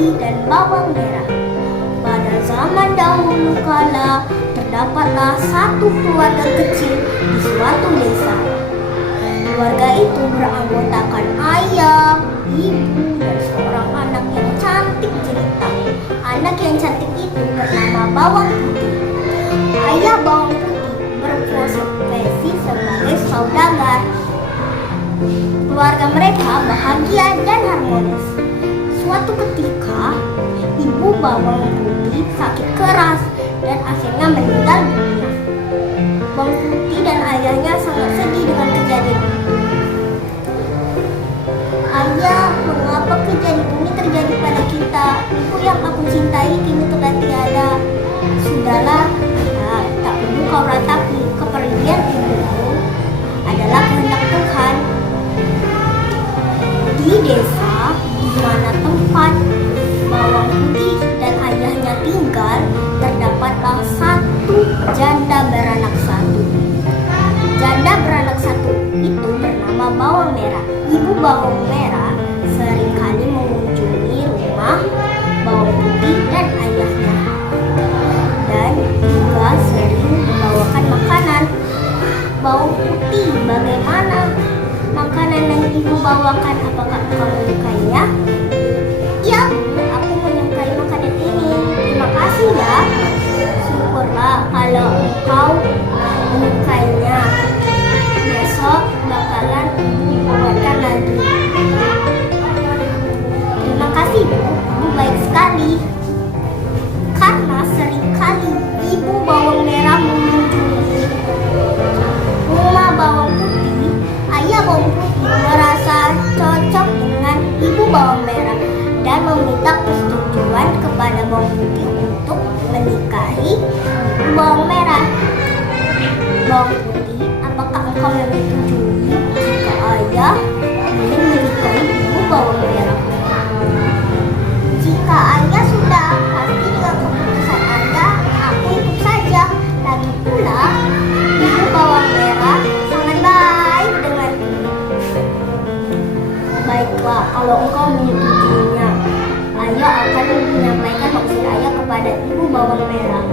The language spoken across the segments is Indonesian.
putih, dan bawang merah. Pada zaman dahulu kala, terdapatlah satu keluarga kecil di suatu desa. Keluarga itu beranggotakan ayah, ibu, dan seorang anak yang cantik jelita. Anak yang cantik itu bernama Bawang Putih. Ayah Bawang Putih berprofesi sebagai saudagar. Keluarga mereka bahagia dan harmonis. Suatu ketika, ibu Bawang Putih sakit keras dan akhirnya meninggal dunia. Bawang Putih dan ayahnya sangat sedih dengan kejadian itu. Ayah, mengapa kejadian ini terjadi pada kita? Ibu yang aku cintai kini telah tiada. Sudahlah, tak perlu kau ratapi. Kepergian ibumu adalah kehendak Tuhan. Di desa di mana tempat Bawang Putih dan ayahnya tinggal, terdapatlah satu janda beranak satu. Janda beranak satu itu bernama Bawang Merah. Ibu Bawang Merah seringkali mengunjungi rumah Bawang Putih dan ayahnya, dan juga sering membawakan makanan. Bawang Putih, bagaimana makanan yang ibu bawakan? Apakah kau menyukainya? Ya, aku menyukai makanan ini. Terima kasih ya. Syukurlah kalau engkau menyukainya. Besok bakalan buatkan lagi. Terima kasih Bu, Ibu baik sekali. Karena seringkali ibu Bawang Merah mengunjungi rumah Bawang Putih, ayah Bawang Putih merasa cocok dengan ibu Bawang Merah dan meminta persetujuan kepada Bawang Putih untuk menikahi ibu Bawang Merah. Bawang Putih, apakah engkau menyetujui jika ayah ingin menikahi ibu Bawang Merah? Jika ayah sudah pasti dengan keputusan ayah, aku ikut saja. Lagi pula, ibu Bawang Merah sangat baik denganku. Baiklah, kalau engkau menyetujuinya, ayah akan menyampaikan maksud ayah kepada ibu Bawang Merah.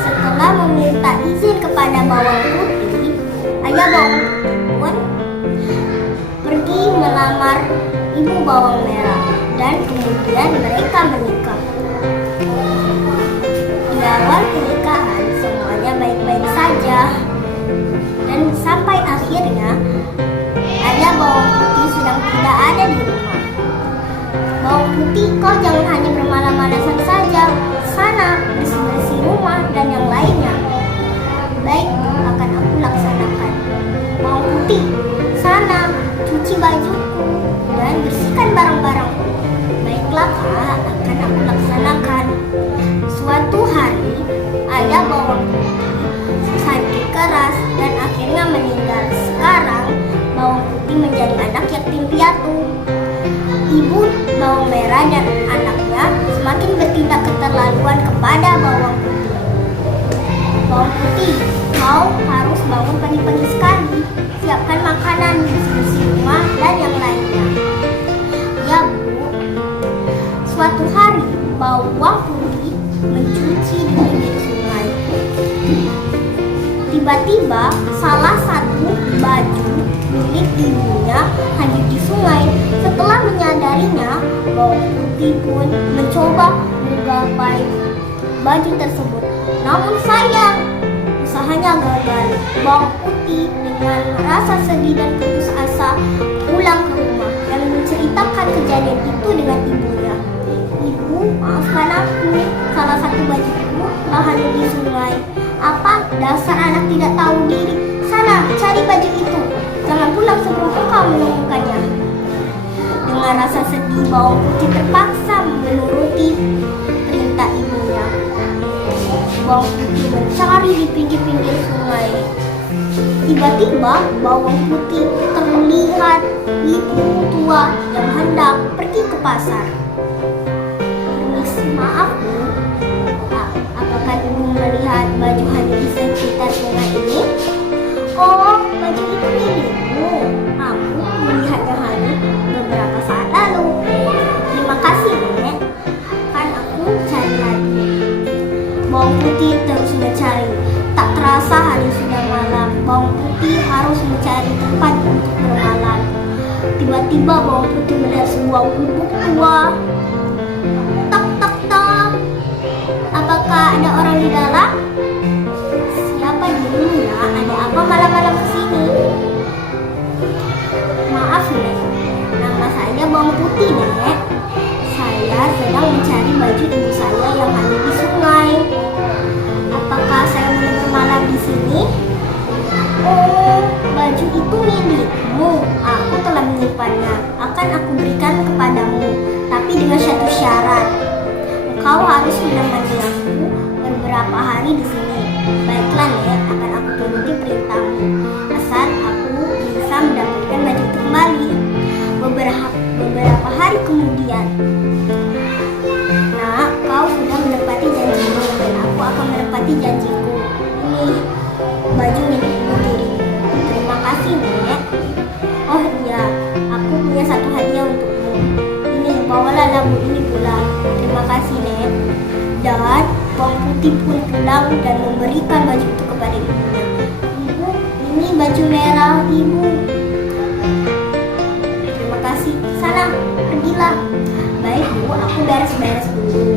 Setelah meminta izin kepada Bawang Putih, ayah Bawang Putih pun pergi melamar ibu Bawang Merah dan kemudian mereka menikah. Di awal pernikahan semuanya baik-baik saja, dan sampai akhirnya ayah Bawang Putih sedang tidak ada di rumah. Bawang Putih, kau jangan hanya bermalam-malasan saja. Sana bersih-bersih rumah dan yang lainnya. Baik, akan aku laksanakan. Bawang Putih, sana cuci bajuku dan bersihkan barang-barangku. Baiklah Kak, akan aku laksanakan. Suatu hari, ayah Bawang Putih sakit keras dan akhirnya meninggal. Sekarang, Bawang Putih menjadi anak yatim piatu. Ibu Bawang Merah dan anaknya semakin bertindak keterlaluan kepada Bawang Putih. Bawang Putih, kau harus bangun pagi-pagi sekali, siapkan makanan, bersih rumah, dan yang lainnya. Ya Bu. Suatu hari, Bawang Putih mencuci di pinggir sungai. Tiba-tiba, salah satu baju milik ibunya hanyut di sungai. Setelah menyadarinya, Bawang Putih pun mencoba menggapai baju tersebut. Namun sayang, usahanya gagal. Bawang Putih dengan rasa sedih dan putus asa pulang ke rumah dan menceritakan kejadian itu dengan ibunya. Ibu, maafkan aku, salah satu bajuku telah hanyut di sungai. Apa? Dasar anak tidak tahu diri. Sana, cari baju itu. Jangan pulang sebelum engkau menemukannya. Dengan rasa sedih, Bawang Putih terpaksa menuruti perintah ibunya. Bawang Putih mencari di pinggir-pinggir sungai. Tiba-tiba, Bawang Putih terlihat ibu tua yang hendak pergi ke pasar. Maaf Bu, apakah ibu melihat baju hanyut di sekitar sungai ini? Oh, baju itu milikmu. Aku melihatnya hanyut beberapa saat putih harus mencari tempat untuk bermalam. Tiba-tiba bawang putih melihat sebuah gubuk tua. Tak tak tak. Apakah ada orang di dalam? Siapa dirinya? Ada apa malam-malam kesini? Maaf Nek, nama saya bawang putih Nek. Saya sedang mencari baju ibu saya yang ada di sungai. Apakah saya boleh bermalam di sini? Oh, baju itu milikmu. Aku telah menyimpannya. Akan aku berikan kepadamu, tapi dengan satu syarat. Engkau harus menemani aku beberapa hari di sini. Baiklah Nek, akan aku turuti perintahmu. Asal aku bisa mendapatkan baju itu kembali. Beberapa hari kemudian. Nah, kau sudah menepati janjimu dan aku akan menepati janjiku. Ini baju milik ibu dirimu. Terima kasih Nek. Oh iya, aku punya satu hadiah untukmu. Ini, bawalah labu ini pulang. Terima kasih Nek. Dan bawang putih pun pulang dan memberikan baju itu kepada ibunya. Ibu, ini baju merah ibu. Terima kasih. Sana, pergilah. Baik Bu, aku beres-beres dulu.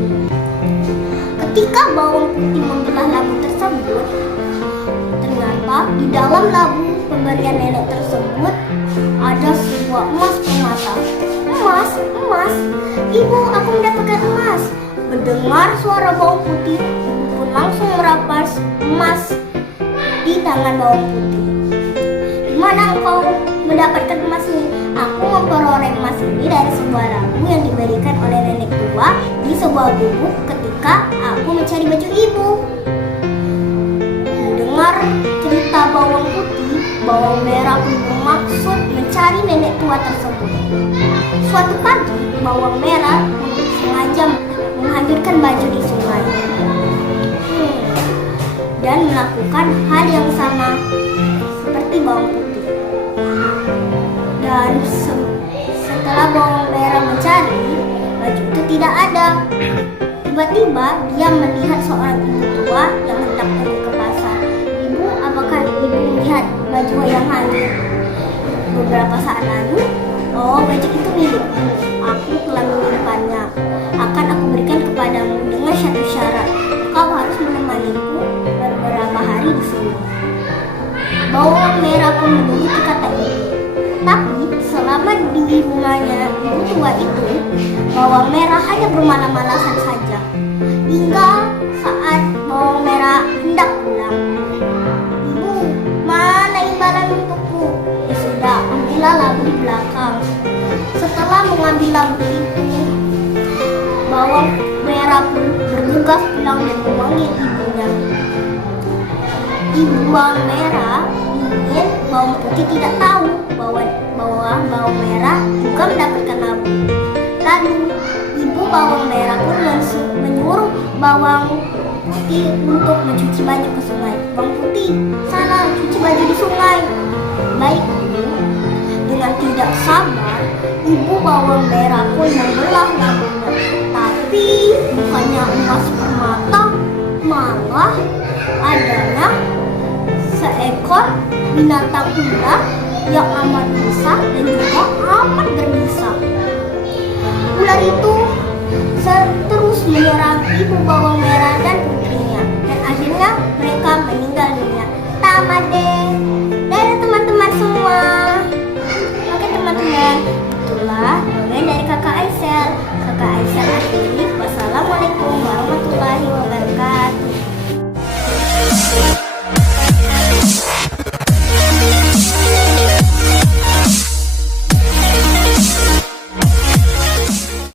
Ketika bawang putih membelah labu tersebut, ternyata di dalam labu pemberian nenek tersebut ada sebuah emas permata. Emas, emas. Ibu, aku mendapatkan emas. Mendengar suara bawang putih, ibu pun langsung merampas emas di tangan bawang putih. Di mana engkau mendapatkan emas ini? Aku memperoleh emas ini dari sebuah labu yang diberikan oleh nenek tua di sebuah gubuk ketika aku mencari baju ibu. Mendengar cerita bawang putih, bawang merah pun bermaksud mencari nenek tua tersebut. Suatu pagi, bawang merah sengaja menghancurkan baju di sungai dan melakukan hal yang sama seperti bawang putih. Dan setelah bawang merah mencari, baju itu tidak ada. Tiba-tiba dia melihat seorang ibu tua yang hendak pergi ke pasar. Ibu, apakah ibu melihat baju yang hancur beberapa saat lalu? Oh, baju itu milikmu. Aku telah menyimpannya. Akan aku berikan kepadamu dengan satu syarat. Kau harus menemaniku beberapa hari di sini. Bawang merah pun menuruti kata ibu. Tapi selama di rumahnya ibu tua itu, bawang merah hanya bermalam-malasan saja. Hingga saat bawang merah hendak pulang. Ibu, mana imbalan untukku? Ya sudah, ambillah labu di belakang. Setelah mengambil labu itu, bawang merah pun bergegas pulang dan memanggil ibunya. Ibu bawang merah ingin bawang putih tidak tahu bahwa bawang merah juga mendapatkan labu. Lalu ibu bawang merah pun menyuruh bawang putih untuk mencuci baju ke sungai. Bawang putih, sana cuci baju di sungai. Baik ibu. Dengan tidak sabar, ibu bawang merah pun membelah labunya. Tapi bukannya emas permata, malah adanya seekor binatang ular yang amat besar dan juga amat berbisa. Ular itu terus menyerang ibu bawang merah dan putrinya, dan akhirnya mereka meninggal dunia. Tamat deh.